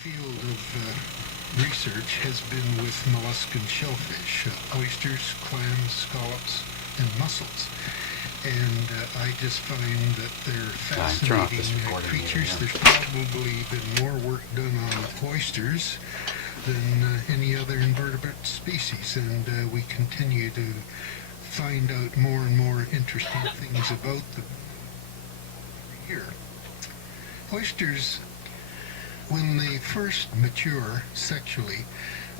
field of research has been with molluscan shellfish, oysters, clams, scallops, and mussels. And I just find that they're fascinating creatures. There's probably been more work done on oysters than any other invertebrate species, and we continue to find out more and more interesting things about them every year. Oysters, when they first mature sexually,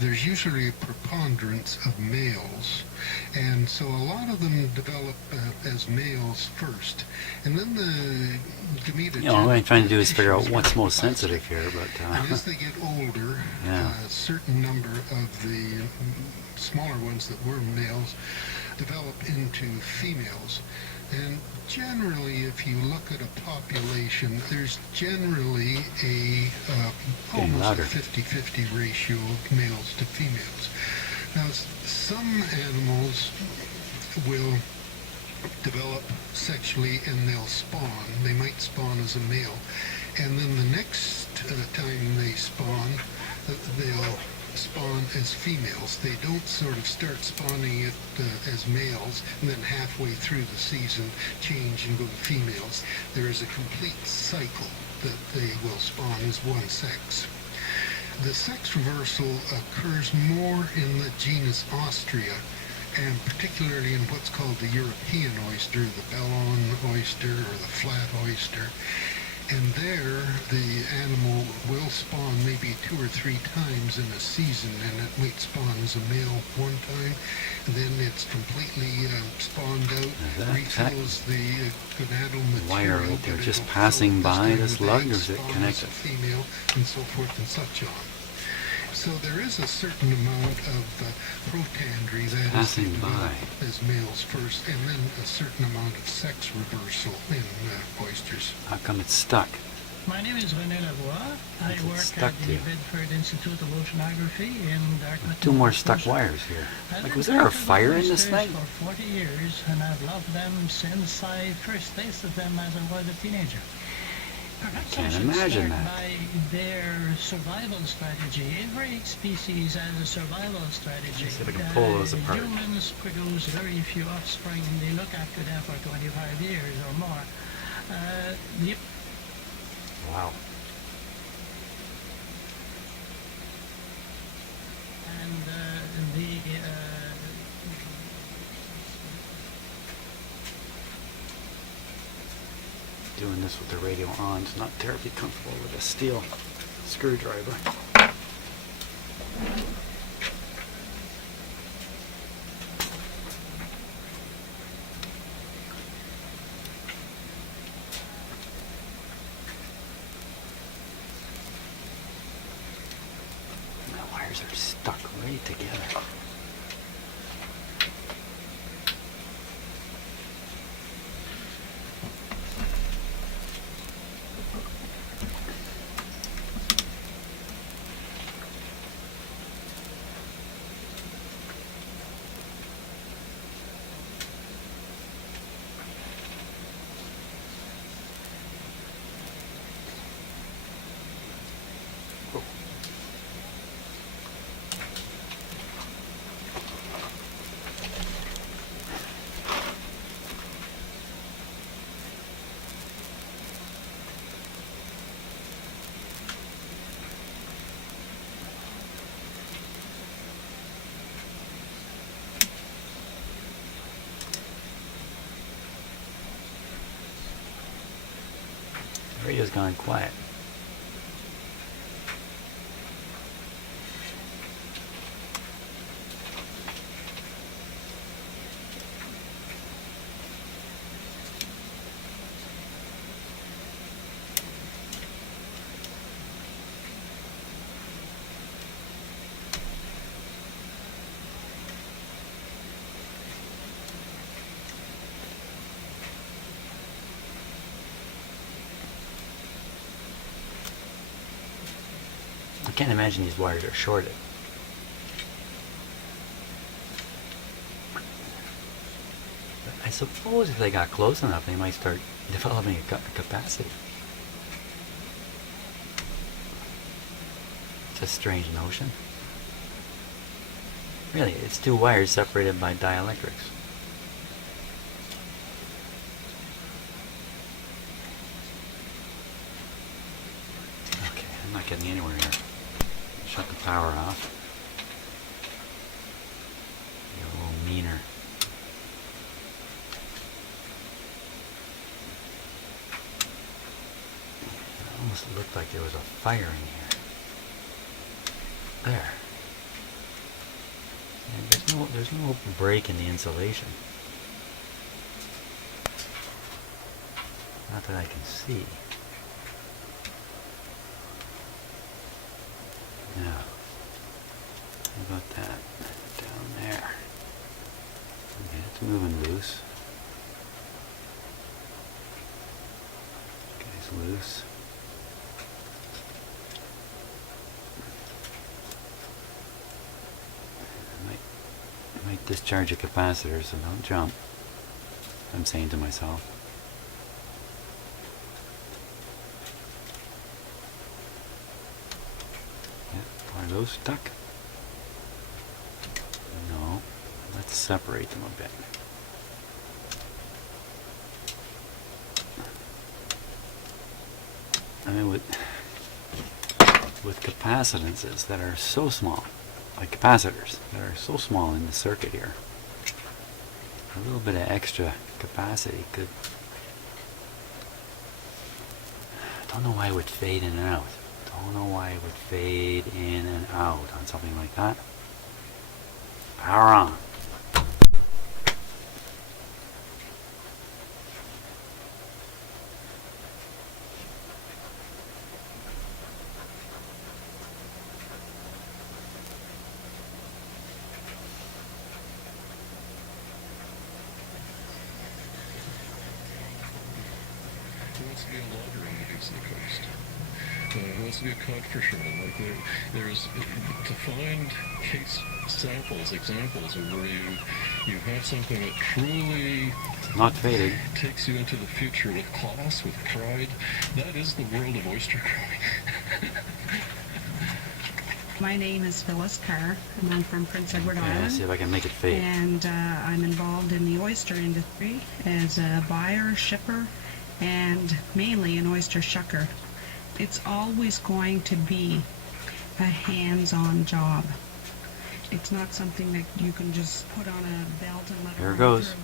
there's usually a preponderance of males, and so a lot of them develop as males first, and then the gamete. What I'm trying to do is figure out what's most sensitive here, but and as they get older, a certain number of the smaller ones that were males develop into females. And generally, if you look at a population, there's generally almost a 50-50 ratio of males to females. Now, some animals will develop sexually and they'll spawn. They might spawn as a male. And then the next time they spawn, they'll spawn as females. They don't sort of start spawning it as males and then halfway through the season change and go to females. There is a complete cycle that they will spawn as one sex. The sex reversal occurs more in the genus Ostrea, and particularly in what's called the European oyster, the Bellon oyster or the flat oyster. And there, the animal will spawn maybe 2 or 3 times in a season, and it might spawn as a male one time, and then it's completely spawned out, refills the gonadal material. Why are they just passing by this lug, or is it connected? Female, and so forth and such on. So there is a certain amount of protandry that passing is by as males first, and then a certain amount of sex reversal in oysters. How come it's stuck? My name is René Lavoie. I work at the Bedford Institute of Oceanography in Dartmouth. 2 more stuck wires here. Like, was there a fire in this thing? For 40 years, and I've loved them since I first tasted them as I was a teenager. Perhaps I should start by their survival strategy. Every species has a survival strategy. See if I can pull those apart. Humans produce very few offspring, and they look after them for 25 years or more. Wow. And doing this with the radio on is not terribly comfortable with a steel screwdriver. The wires are stuck right together. The radio's gone quiet. I can't imagine these wires are shorted. But I suppose if they got close enough, they might start developing a capacity. It's a strange notion. Really, it's two wires separated by dielectrics. Okay, I'm not getting anywhere here. Shut the power off. Be a little meaner. It almost looked like there was a fire in here. There. And there's no break in the insulation. Not that I can see. Now, how about that? Down there. Okay, it's moving loose. Guy's loose. I might discharge a capacitor, so don't jump. I'm saying to myself. Yeah, are those stuck? No. Let's separate them a bit. I mean, with capacitances that are so small, like capacitors that are so small in the circuit here, a little bit of extra capacity could... I don't know why it would fade in and out. Don't know why it would fade in and out on something like that. Power on. There wants to be a logger on the east coast. There wants to be a cod fisherman. Like there's to find case samples, examples of where you have something that truly Not faded. takes you into the future with class, with pride. That is the world of oyster growing. My name is Phyllis Carr, and I'm from Prince Edward Okay, let's see Island. if I can make it fade. And I'm involved in the oyster industry as a buyer, shipper, and mainly an oyster shucker. It's always going to be a hands-on job. It's not something that you can just put on a belt and let it Here it run goes. through.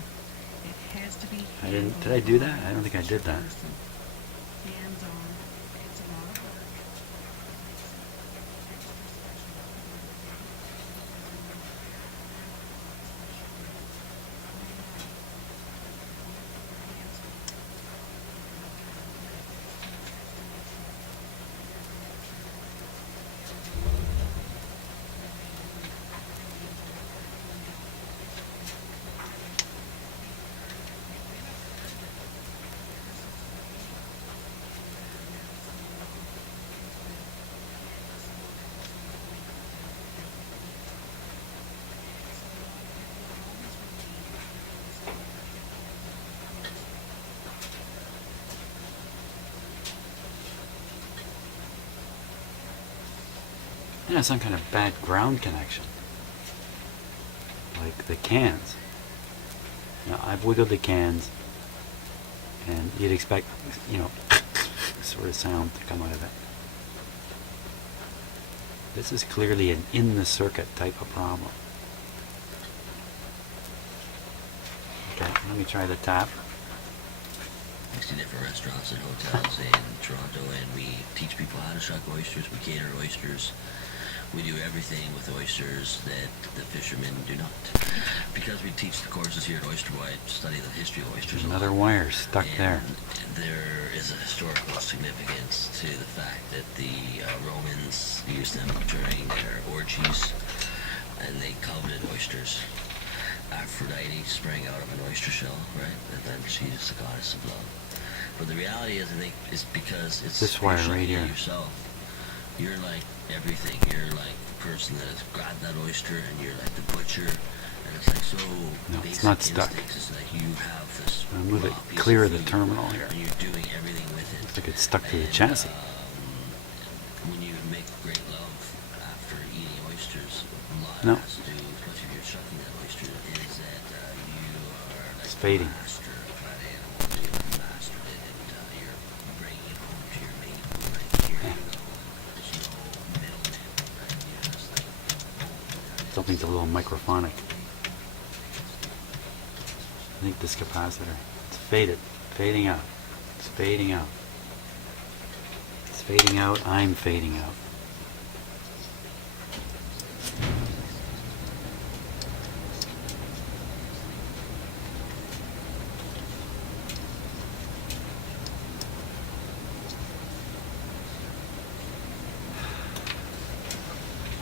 It has to be Did I do that? I don't think I did that. Hands-on. It's a lot of work. Yeah, some kind of bad ground connection. Like the cans. Now, I've wiggled the cans, and you'd expect, sort of sound to come out of it. This is clearly an in-the-circuit type of problem. Okay, let me try the tap. 60 different restaurants and hotels in Toronto, and we teach people how to shuck oysters. We cater oysters. We do everything with oysters that the fishermen do not. Because we teach the courses here at Oyster Wide, study the history of oysters. Another wire stuck there. There is a historical significance to the fact that the Romans used them during their orgies, and they coveted oysters. Aphrodite sprang out of an oyster shell, right? And then she's the goddess of love. But the reality is, I think, it's because it's This wire you're right showing here. yourself. You're like everything. You're like the person that has grabbed that oyster, and you're like the butcher. And it's like so No, basic it's not stuck. instincts. It's like you have this I'll move it raw piece clear of of the food, terminal here. and you're doing everything with it. Looks like it's stuck to the And, chassis. when you make great love oysters, a lot No. has to do, especially if you're shucking that oyster, is that you are like It's fading. the master of that animal. You've mastered it, and you're bringing it home to your mate. Like, here you go. There's no middleman. Right? You're just like, boom. Something's a little microphonic. I think this capacitor. It's faded. Fading out. It's fading out. It's fading out. I'm fading out.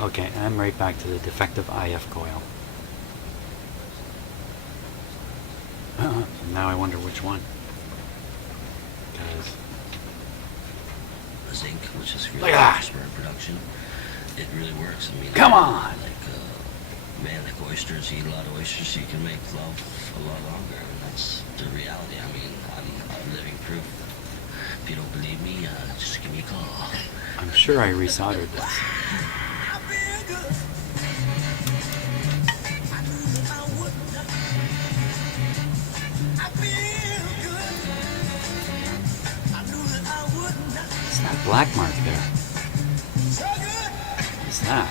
Okay, I'm right back to the defective IF coil. Now I wonder which one. Because Zinc, which is Look really at that. good sperm production, it really works. I mean, Come on! Like, man, like oysters, you eat a lot of oysters, you can make love a lot longer. And that's the reality. I mean, I'm living proof. If you don't believe me, just give me a call. I'm sure I resoldered this. It's that black mark there. What's that?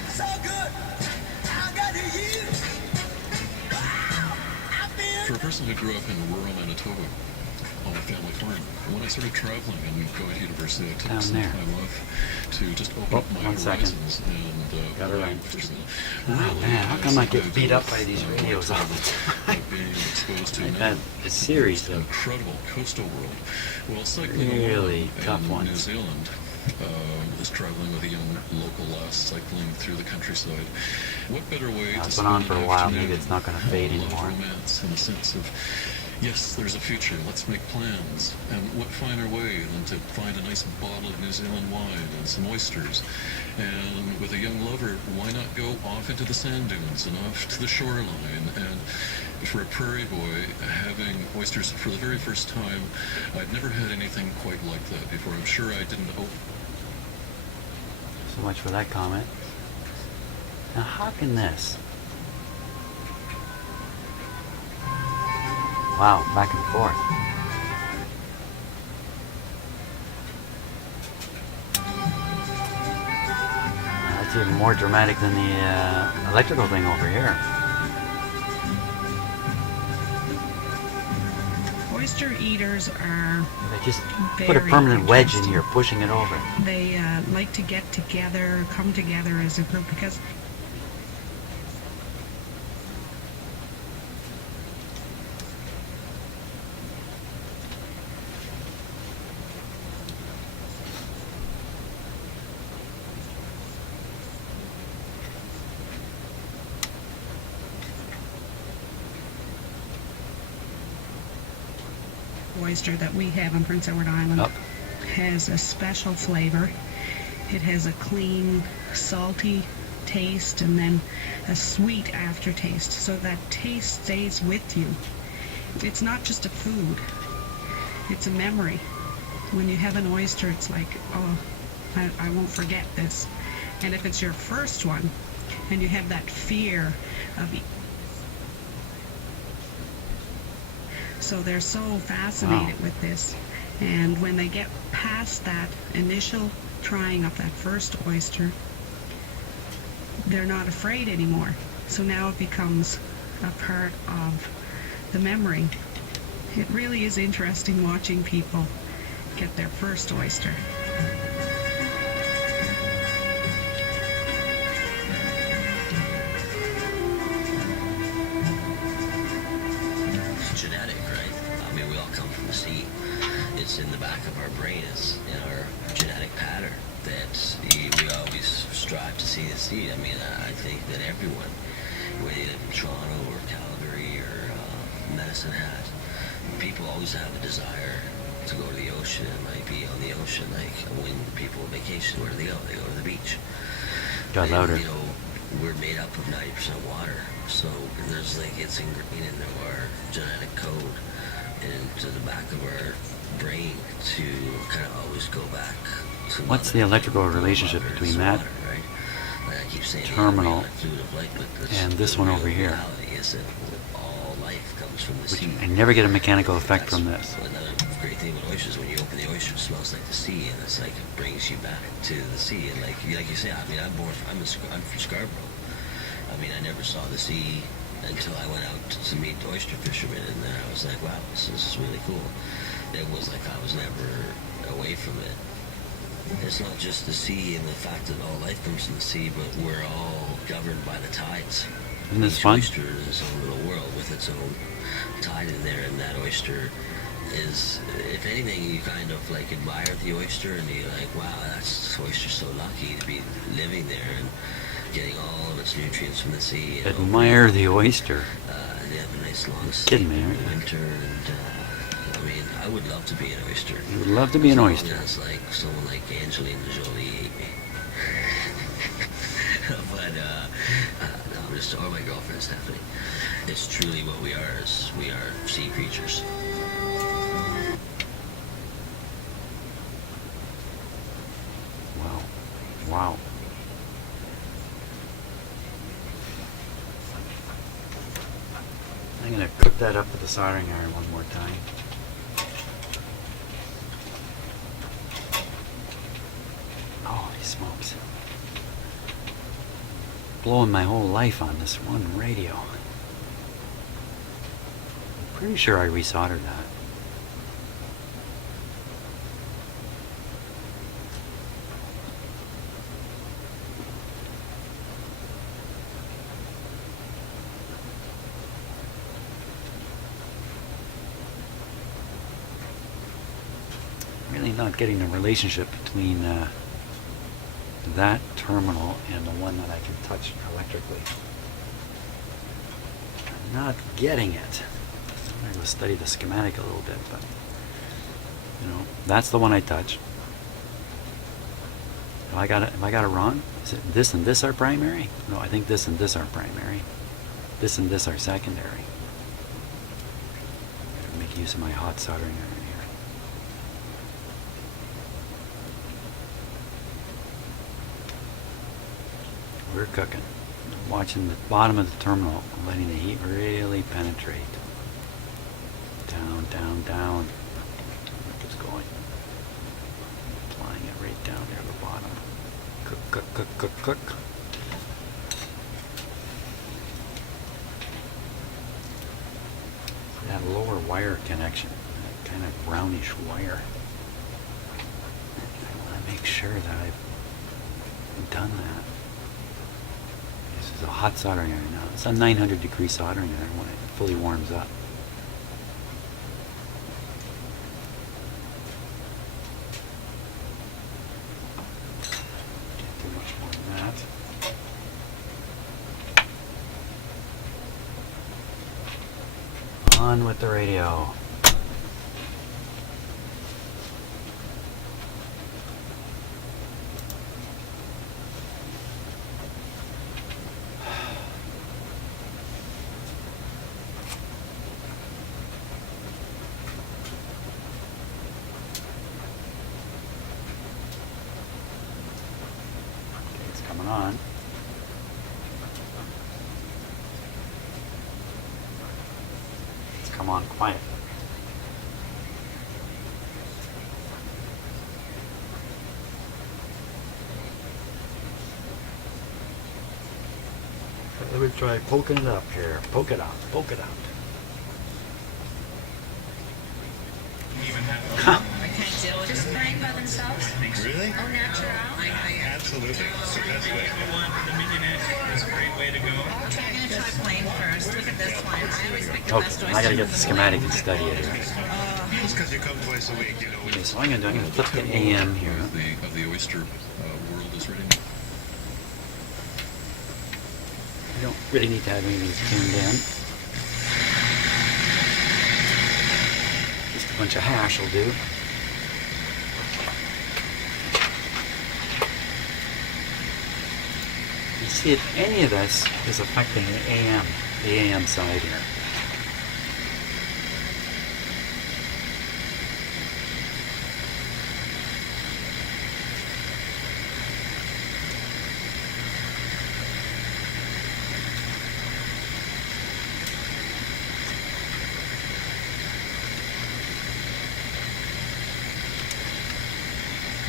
For a person who grew up in rural Manitoba on a family farm, when I started traveling and going to university, I took Down some there. time off to just open Oh, up my 1 second. horizons and Got it right. really, Oh man, how come I get beat up by these ideas radios all the time? being exposed to I've now. had a series of Incredible coastal world. Well, cycling really along tough in New ones. Zealand, was traveling with a young local lass cycling through the countryside. What better way Now, to it's been on spend for a an while. afternoon? Maybe it's not going to fade A lot of anymore. romance in the sense of, yes, there's a future. Let's make plans. And what finer way than to find a nice bottle of New Zealand wine and some oysters. And with a young lover, why not go off into the sand dunes and off to the shoreline? And for a prairie boy, having oysters for the very first time, I'd never had anything quite like that before. I'm sure I didn't. So much for that comment. Now how can this? Wow, back and forth. Now, that's even more dramatic than the electrical thing over here. Oyster eaters are They just put a very permanent wedge in interesting. here, pushing it over. They like to get together, come together as a group because oyster that we have on Prince Edward Island Up. has a special flavor. It has a clean, salty taste and then a sweet aftertaste. So that taste stays with you. It's not just a food. It's a memory. When you have an oyster, it's like, oh, I won't forget this. And if it's your first one, and you have that fear of so they're so fascinated with this. And when they get past that initial trying of that first oyster, they're not afraid anymore. So now it becomes a part of the memory. It really is interesting watching people get their first oyster. It's genetic, right? I mean, we all come from the sea. It's in the back of our brain. It's in our genetic pattern that we always strive to see the sea. I mean, I think that everyone, whether you live in Toronto or Calgary or Medicine Hat, people always have a desire to go to the ocean. It might be on the ocean, like when people vacation, where do they go? They go to the beach. Got And, louder. you know, we're made up of 90% water, so there's like it's ingrained into our genetic code and to the back of our brain to kind of always go back to What's mother, the electrical to relationship mother, between to that water, right? Like I keep saying terminal, fluid of life, but and this one over here. reality is that all life comes from the Which sea. I never get a mechanical effect from this. Another great thing with oysters, when you open the oyster, it smells like the sea, and it's like it brings you back to the sea. And like you say, I mean, I'm from Scarborough. I mean, I never saw the sea until I went out to meet oyster fishermen, and then I was like, wow, this is really cool. It was like I was never away from it. It's not just the sea and the fact that all life comes from the sea, but we're all governed by the tides. Isn't this Each fun? oyster is its own little world with its own tide in there, and that oyster is, if anything, you kind of like admire the oyster, and you're like, wow, this oyster's so lucky to be living there and getting all of its nutrients from the sea. You know? Admire the oyster. They have a nice long Kidding sleep me, in aren't the you? winter, and I mean, I would love to be an oyster. You would love to be an As long oyster. as, like someone like Angelina Jolie ate me. But no, I'm just, or my girlfriend Stephanie. It's truly what we are. Is we are sea creatures. Wow. Wow. I'm going to cook that up with the soldering iron one more time. Holy smokes. Blowing my whole life on this one radio. I'm pretty sure I resoldered that. Really not getting the relationship between that terminal and the one that I can touch electrically. I'm not getting it. I'm going to study the schematic a little bit, but you know, that's the one I touch. Have I got it wrong? Is it this and this are primary? No, I think this and this are primary. This and this are secondary. I'm going to make use of my hot soldering iron here. We're cooking. Watching the bottom of the terminal, letting the heat really penetrate. Down, down, down. Look, it's going. Applying it right down there at the bottom. Cook, cook, cook, cook, cook. That lower wire connection, that kind of brownish wire. I want to make sure that I've done that. This is a hot soldering iron now. It's a 900 degree soldering iron when it fully warms up. Can't do much more than that. On with the radio. It's coming on. It's come on quiet. Let me try poking it up here. Poke it out. Poke it out. Just spraying by themselves? Really? Au natural? Absolutely. It's the best way. I'm going to try plain first. Look at this one. I always pick the best Okay, I gotta get the schematic and study it here. Just because you come twice a week, you know. Okay, so I'm gonna flip the AM here. Of the oyster world is ready. You don't really need to have any of these tuned in. Just a bunch of hash will do. You see if any of this is affecting the AM side here.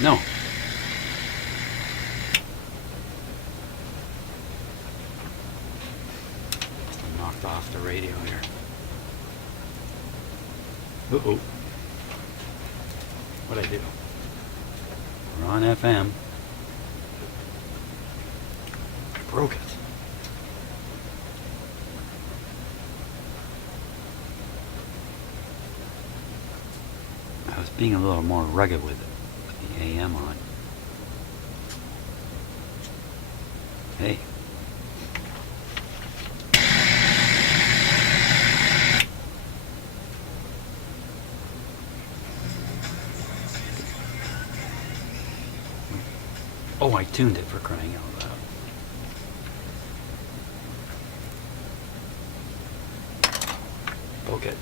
No. I knocked off the radio here. Uh-oh. What'd I do? We're on FM. I broke it. I was being a little more rugged with it, with the AM on. Hey. Oh, I tuned it, for crying out loud. Okay.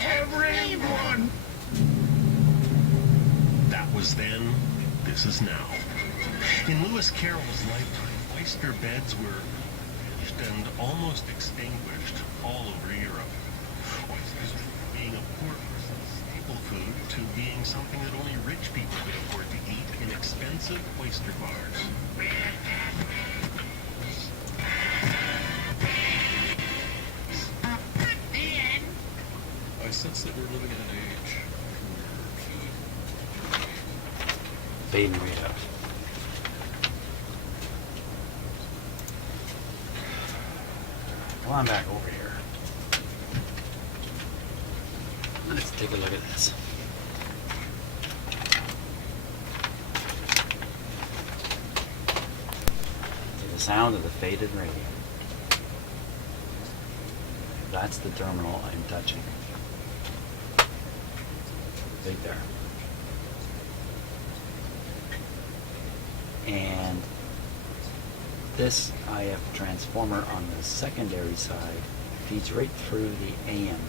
Everyone! That was then, this is now. In Lewis Carroll's lifetime, oyster beds were finished and almost extinguished all over Europe. Oysters went from being a poor person's staple food to being something that only rich people could afford to eat in expensive oyster bars. I sense that we're living in an age where food. Fade and read out. Come on back over here. Let's take a look at this. The sound of the faded radio. That's the terminal I'm touching. Right there. And this IF transformer on the secondary side feeds right through the AM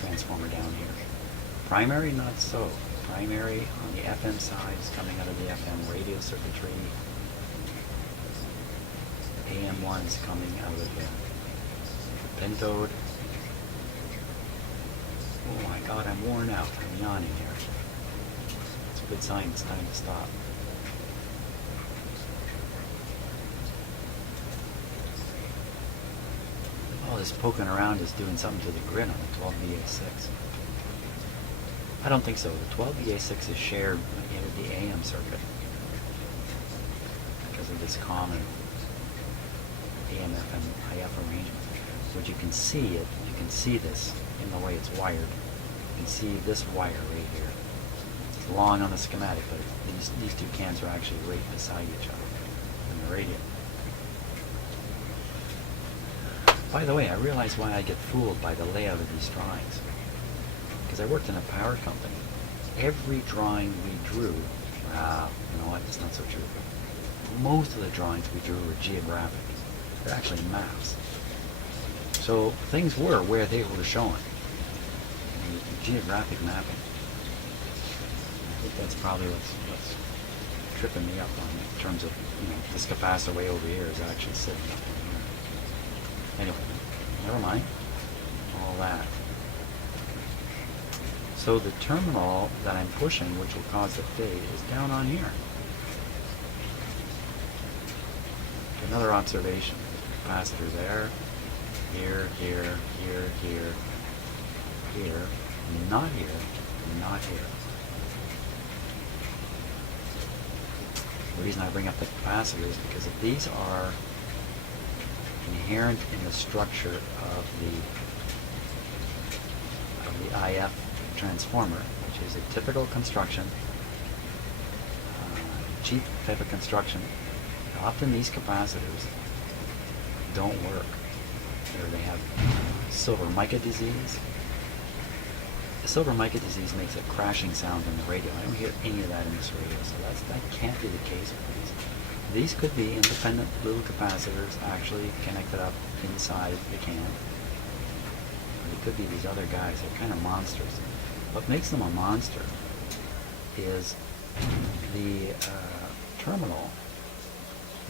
transformer down here. Primary, not so. Primary on the FM side is coming out of the FM radio circuitry. AM1 is coming out of the pentode. Oh my god, I'm worn out. I'm yawning here. It's a good sign it's time to stop. All this poking around is doing something to the grid on the 12VA6. I don't think so. The 12VA6 is shared with the AM circuit because of this common AM, FM, IF arrangement. But you can see it, you can see this in the way it's wired. You can see this wire right here. It's long on the schematic, but these two cans are actually right beside each other in the radio. By the way, I realize why I get fooled by the layout of these drawings. Because I worked in a power company. Every drawing we drew, you know what, it's not so true. Most of the drawings we drew were geographic. They're actually maps. So things were where they were shown. Geographic mapping. I think that's probably what's tripping me up on in terms of, you know, this capacitor way over here is actually sitting up in here. Anyway, never mind all that. So the terminal that I'm pushing, which will cause the fade, is down on here. Another observation. Capacitor there, here, here, here, here, here, not here, not here. The reason I bring up the capacitor is because if these are inherent in the structure of the IF transformer, which is a typical construction, cheap type of construction. Often these capacitors don't work. Or they have silver mica disease. The silver mica disease makes a crashing sound in the radio. I don't hear any of that in this radio, so that can't be the case with these. These could be independent little capacitors actually connected up inside the can. Or they could be these other guys. They're kind of monsters. What makes them a monster is the terminal,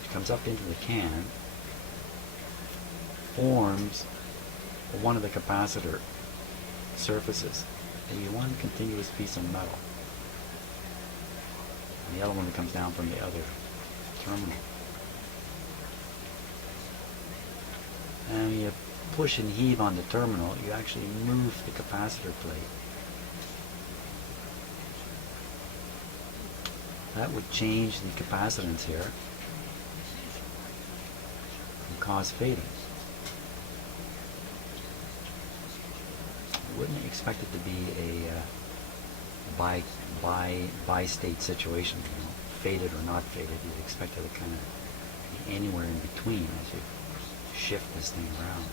which comes up into the can, forms one of the capacitor surfaces, one continuous piece of metal. And the other one comes down from the other terminal. And when you push and heave on the terminal, you actually move the capacitor plate. That would change the capacitance here and cause fading. You wouldn't expect it to be a bi-state situation, you know, faded or not faded. You'd expect it to kind of be anywhere in between as you shift this thing around.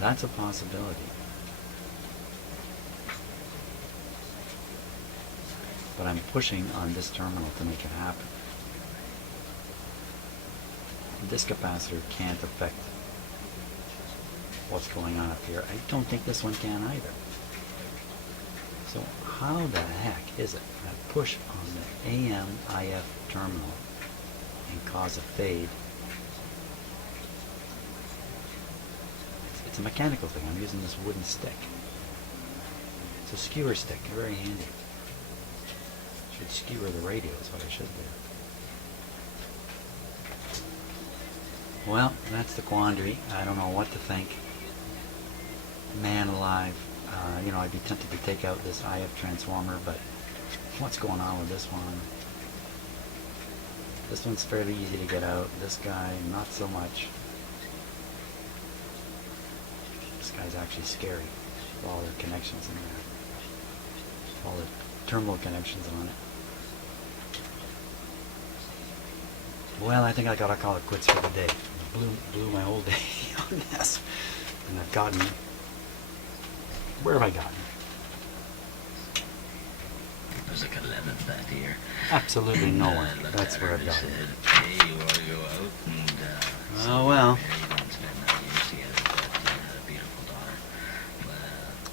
That's a possibility. But I'm pushing on this terminal to make it happen. This capacitor can't affect what's going on up here. I don't think this one can either. So how the heck is it that I push on the AM-IF terminal and cause a fade? It's a mechanical thing. I'm using this wooden stick. It's a skewer stick, very handy. Should skewer the radio is what I should do. Well, that's the quandary. I don't know what to think. Man alive. You know, I'd be tempted to take out this IF transformer, but what's going on with this one? This one's fairly easy to get out. This guy, not so much. This guy's actually scary with all the connections in there. All the terminal connections on it. Well, I think I gotta call it quits for the day. Blew my whole day on this. And I've gotten... Where have I gotten? There's like 11th that year. Absolutely nowhere. That's where I've gotten. Said, hey, you want to go out and... Oh, well. Yeah, you don't spend that years together, but you had a beautiful daughter. But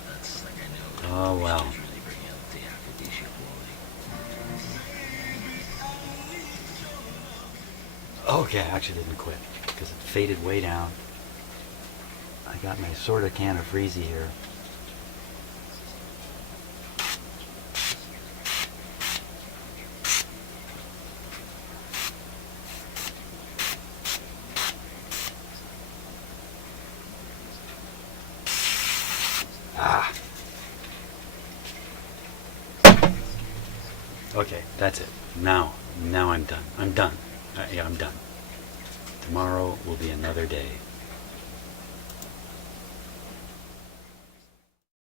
that's like I know... Oh, well. She was really bringing out the aphrodisiac quality. Okay, I actually didn't quit because it faded way down. I got my sort of can of Freezy here. Ah. Okay, that's it. Now I'm done. I'm done. Yeah, I'm done. Tomorrow will be another day.